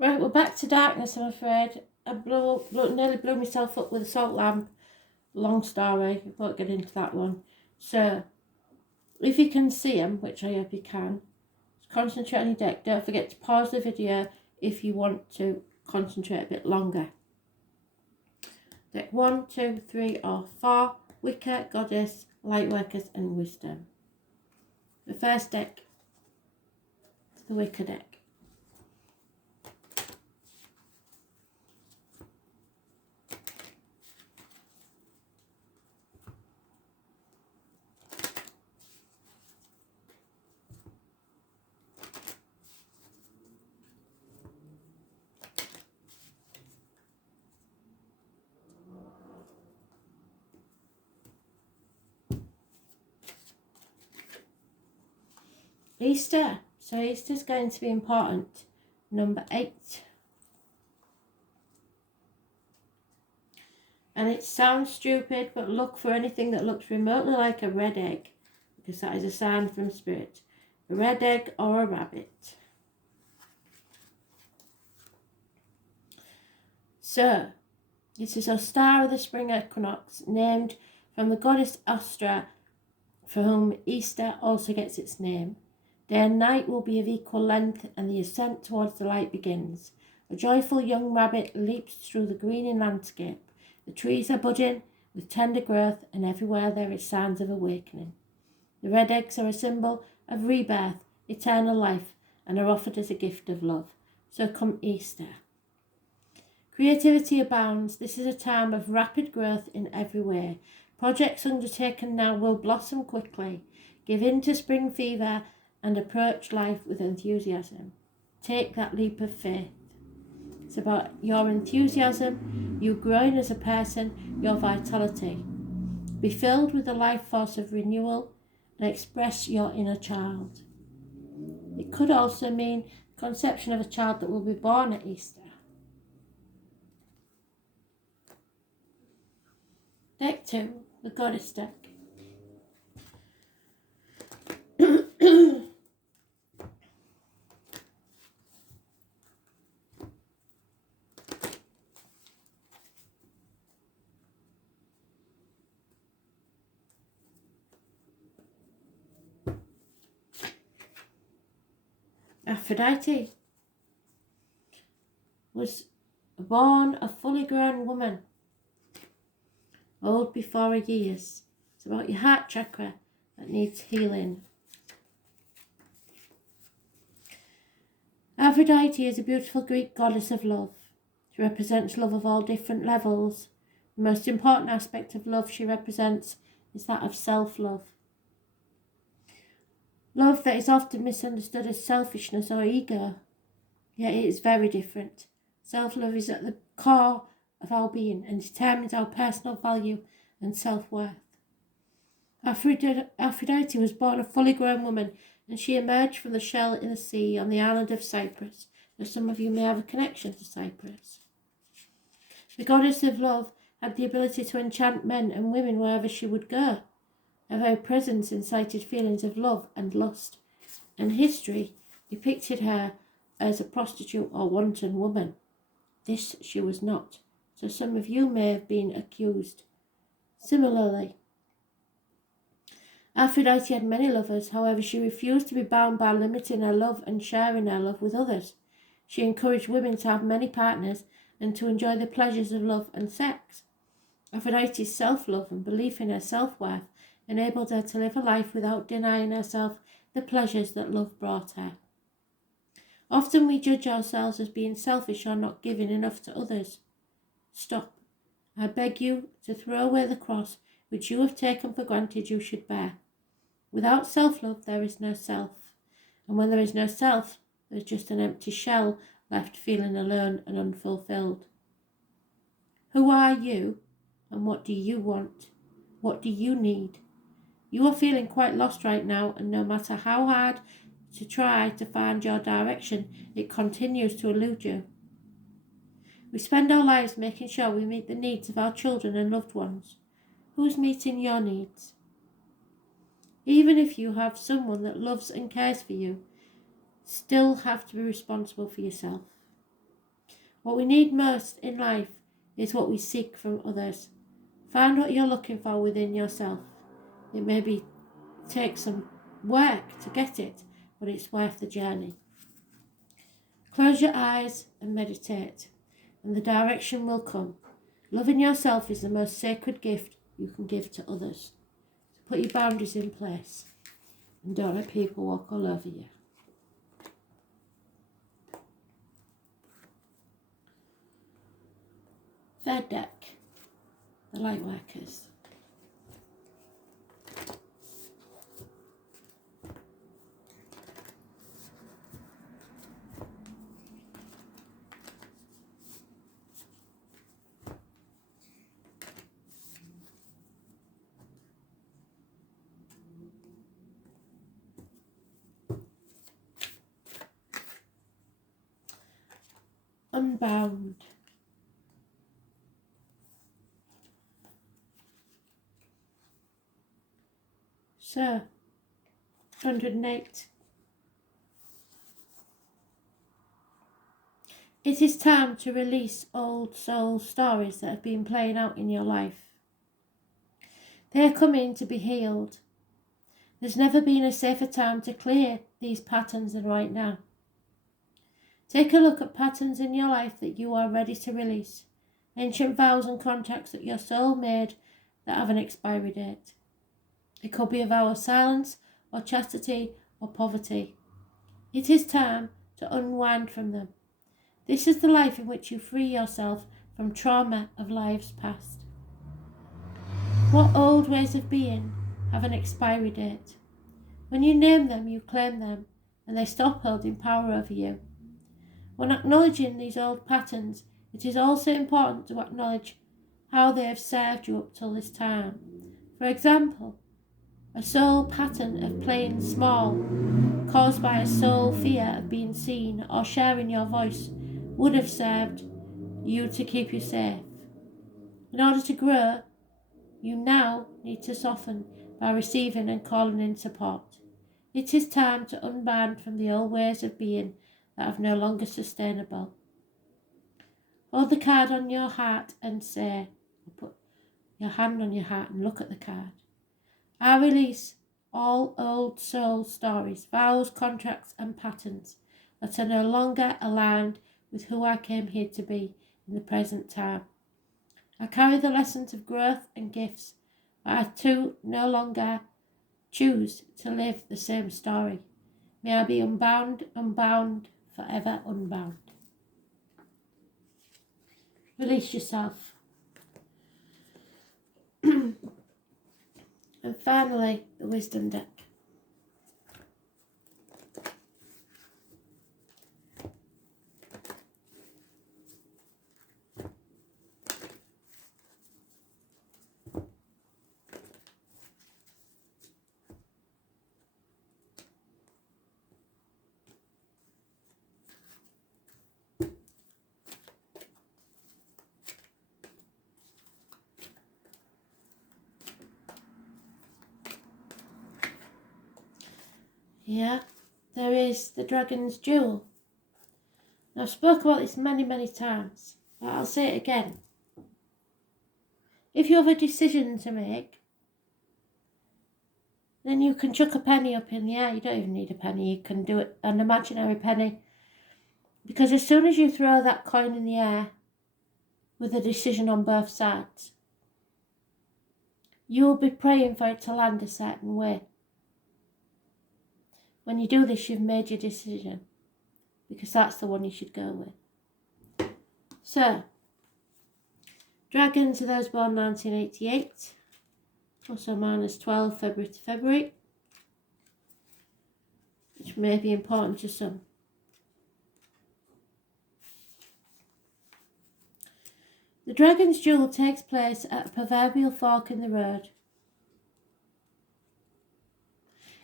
Right, we're back to darkness, I'm afraid. I nearly blew myself up with a salt lamp. Long story, we won't get into that one. So, if you can see them, which I hope you can, concentrate on your deck. Don't forget to pause the video if you want to concentrate a bit longer. Deck 1, 2, 3 or 4, Wicker, Goddess, Lightworkers and Wisdom. The first deck is the Wicker deck. Easter. So Easter's going to be important. Number 8. And it sounds stupid, but look for anything that looks remotely like a red egg, because that is a sign from Spirit. A red egg or a rabbit. So, this is a star of the spring equinox, named from the goddess Astra, for whom Easter also gets its name. Day and night will be of equal length, and the ascent towards the light begins. A joyful young rabbit leaps through the greening landscape. The trees are budding with tender growth, and everywhere there is signs of awakening. The red eggs are a symbol of rebirth, eternal life, and are offered as a gift of love. So come Easter. Creativity abounds. This is a time of rapid growth in every way. Projects undertaken now will blossom quickly. Give in to spring fever and approach life with enthusiasm. Take that leap of faith. It's about your enthusiasm, you growing as a person, your vitality. Be filled with the life force of renewal and express your inner child. It could also mean conception of a child that will be born at Easter. Deck 2, the Goddess deck. Aphrodite was born a fully grown woman, old before her years. It's about your heart chakra that needs healing. Aphrodite is a beautiful Greek goddess of love. She represents love of all different levels. The most important aspect of love she represents is that of self-love. Love that is often misunderstood as selfishness or ego, yet it is very different. Self-love is at the core of our being and determines our personal value and self-worth. Aphrodite was born a fully grown woman, and she emerged from the shell in the sea on the island of Cyprus, though some of you may have a connection to Cyprus. The goddess of love had the ability to enchant men and women wherever she would go. Her very presence incited feelings of love and lust, and history depicted her as a prostitute or wanton woman. This she was not, so some of you may have been accused. Similarly, Aphrodite had many lovers, however she refused to be bound by limiting her love and sharing her love with others. She encouraged women to have many partners and to enjoy the pleasures of love and sex. Aphrodite's self-love and belief in her self-worth enabled her to live a life without denying herself the pleasures that love brought her. Often we judge ourselves as being selfish or not giving enough to others. Stop. I beg you to throw away the cross which you have taken for granted you should bear. Without self-love there is no self, and when there is no self, there is just an empty shell left feeling alone and unfulfilled. Who are you, and what do you want? What do you need? You are feeling quite lost right now, and no matter how hard to try to find your direction, it continues to elude you. We spend our lives making sure we meet the needs of our children and loved ones. Who's meeting your needs? Even if you have someone that loves and cares for you, still have to be responsible for yourself. What we need most in life is what we seek from others. Find what you're looking for within yourself. It may take some work to get it, but it's worth the journey. Close your eyes and meditate, and the direction will come. Loving yourself is the most sacred gift you can give to others. So put your boundaries in place and don't let people walk all over you. Third deck, the light workers. Unbound. So, 108. It is time to release old soul stories that have been playing out in your life. They are coming to be healed. There's never been a safer time to clear these patterns than right now. Take a look at patterns in your life that you are ready to release. Ancient vows and contracts that your soul made that have an expiry date. It could be a vow of silence or chastity or poverty. It is time to unwind from them. This is the life in which you free yourself from trauma of lives past. What old ways of being have an expiry date? When you name them, you claim them, and they stop holding power over you. When acknowledging these old patterns, it is also important to acknowledge how they have served you up till this time. For example, a soul pattern of playing small, caused by a soul fear of being seen or sharing your voice, would have served you to keep you safe. In order to grow, you now need to soften by receiving and calling in support. It is time to unbind from the old ways of being that are no longer sustainable. Hold the card on your heart and say, put your hand on your heart and look at the card. I release all old soul stories, vows, contracts and patterns that are no longer aligned with who I came here to be in the present time. I carry the lessons of growth and gifts, but I too no longer choose to live the same story. May I be unbound, forever unbound. Release yourself. And finally, the wisdom deck. Yeah, there is the Dragon's Jewel. Now, I've spoken about this many times, but I'll say it again. If you have a decision to make, then you can chuck a penny up in the air. You don't even need a penny. You can do it an imaginary penny. Because as soon as you throw that coin in the air with a decision on both sides, you will be praying for it to land a certain way. When you do this, you've made your decision, because that's the one you should go with. So, dragons are those born 1988, also minus 12 February to February, which may be important to some. The Dragon's Jewel takes place at a proverbial fork in the road.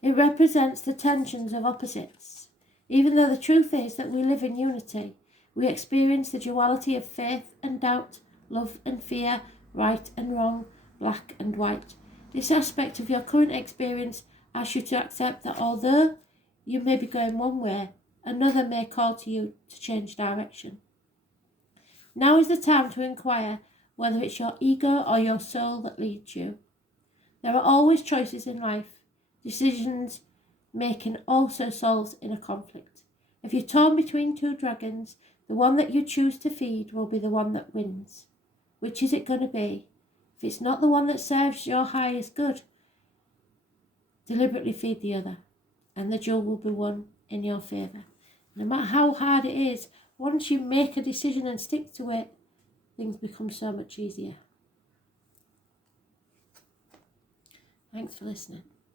It represents the tensions of opposites. Even though the truth is that we live in unity, we experience the duality of faith and doubt, love and fear, right and wrong, black and white. This aspect of your current experience asks you to accept that although you may be going one way, another may call to you to change direction. Now is the time to inquire whether it's your ego or your soul that leads you. There are always choices in life. Decisions making also solves inner conflict. If you're torn between two dragons, the one that you choose to feed will be the one that wins. Which is it going to be? If it's not the one that serves your highest good, deliberately feed the other, and the jewel will be won in your favour. No matter how hard it is, once you make a decision and stick to it, things become so much easier. Thanks for listening.